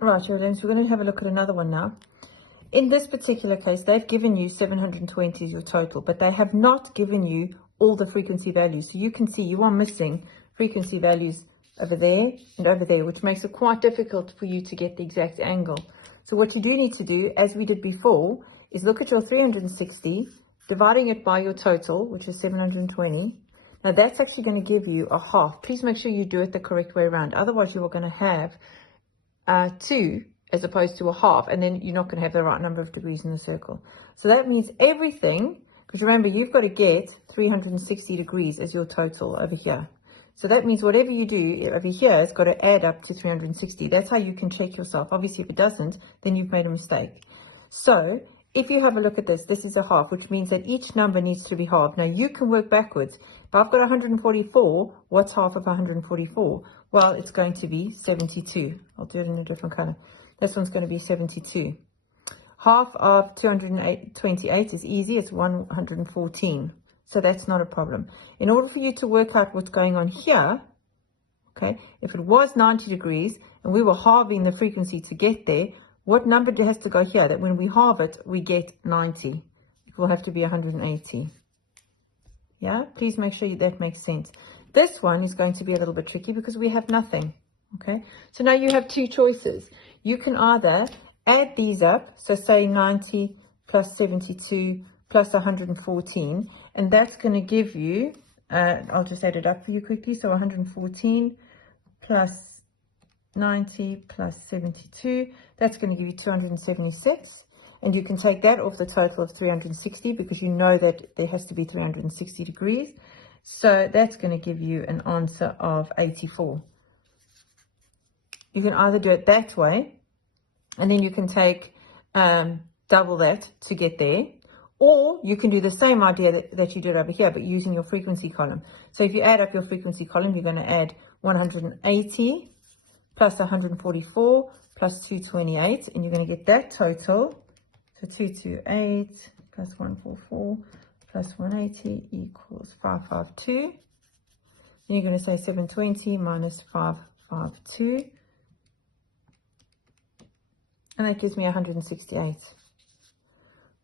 Right, Lens, we're going to have a look at another one now. In this particular case, they've given you 720 as your total, but they have not given you all the frequency values. So you can see you are missing frequency values over there and over there, which makes it quite difficult for you to get the exact angle. So what you do need to do, as we did before, is look at your 360, dividing it by your total, which is 720. Now that's actually going to give you a half. Please make sure you do it the correct way around. Otherwise, you are going to have 2 as opposed to a half, and then you're not going to have the right number of degrees in the circle. So that means everything, because remember, you've got to get 360 degrees as your total over here. So that means whatever you do over here has got to add up to 360. That's how you can check yourself. Obviously, if it doesn't, then you've made a mistake. So if you have a look at this, this is a half, which means that each number needs to be halved. Now you can work backwards. If I've got 144, what's half of 144? Well, it's going to be 72. I'll do it in a different color. This one's going to be 72. Half of 228 is easy. It's 114. So that's not a problem. In order for you to work out what's going on here, okay, if it was 90 degrees and we were halving the frequency to get there, what number has to go here that when we halve it, we get 90? It will have to be 180. Yeah, please make sure that makes sense. This one is going to be a little bit tricky because we have nothing. Okay, so now you have 2 choices. You can either add these up, so say 90 plus 72 plus 114, and that's going to give you, I'll just add it up for you quickly, so 114 plus 90 plus 72, that's going to give you 276, and you can take that off the total of 360 because you know that there has to be 360 degrees, so that's going to give you an answer of 84. You can either do it that way, and then you can take double that to get there, or you can do the same idea that you did over here, but using your frequency column. So if you add up your frequency column, you're going to add 180 plus 144 plus 228, and you're going to get that total. So 228 plus 144 plus 180 equals 552. Then you're going to say 720 minus 552. And that gives me 168,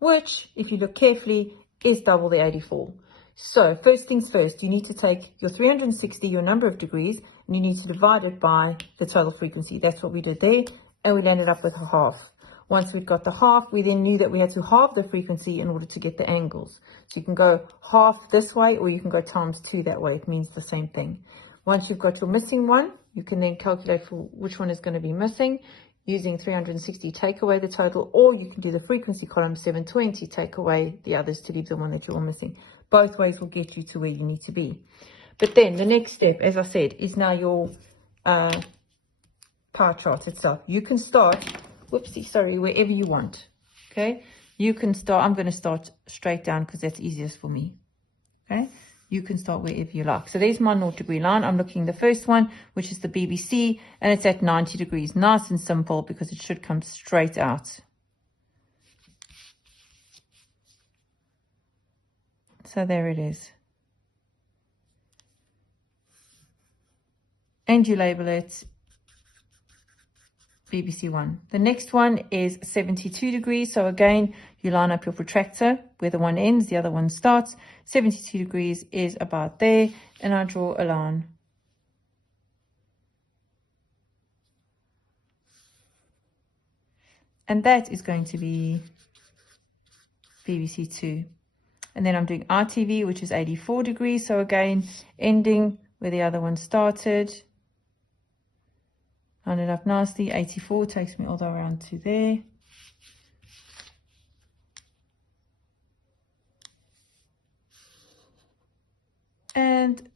which, if you look carefully, is double the 84. So first things first, you need to take your 360, your number of degrees, and you need to divide it by the total frequency. That's what we did there, and we landed up with a half. Once we've got the half, we then knew that we had to halve the frequency in order to get the angles. So you can go half this way, or you can go times 2 that way. It means the same thing. Once you've got your missing one, you can then calculate for which one is going to be missing. Using 360, take away the total, or you can do the frequency column 720, take away the others to leave the one that you're missing. Both ways will get you to where you need to be. But then the next step, as I said, is now your pie chart itself. You can start, wherever you want. Okay, you can start, I'm going to start straight down because that's easiest for me. Okay, you can start wherever you like. So there's my 0 degree line. I'm looking at the first one, which is the BBC, and it's at 90 degrees. Nice and simple because it should come straight out. So there it is. And you label it BBC 1. The next one is 72 degrees. So again, you line up your protractor where the one ends, the other one starts. 72 degrees is about there, and I draw a line. And that is going to be BBC 2. And then I'm doing ITV, which is 84 degrees. So again, ending where the other one started. Line it up nicely. 84 takes me all the way around to there. And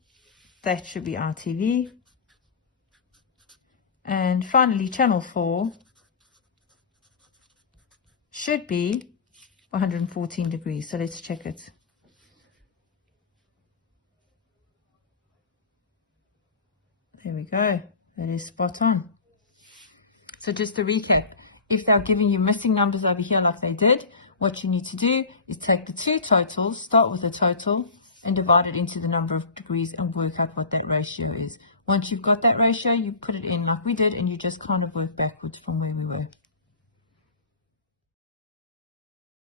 that should be RTV. And finally, channel 4 should be 114 degrees. So let's check it. There we go. That is spot on. So just to recap, if they're giving you missing numbers over here like they did, what you need to do is take the 2 totals, start with the total, and divide it into the number of degrees and work out what that ratio is. Once you've got that ratio, you put it in like we did, and you just kind of work backwards from where we were.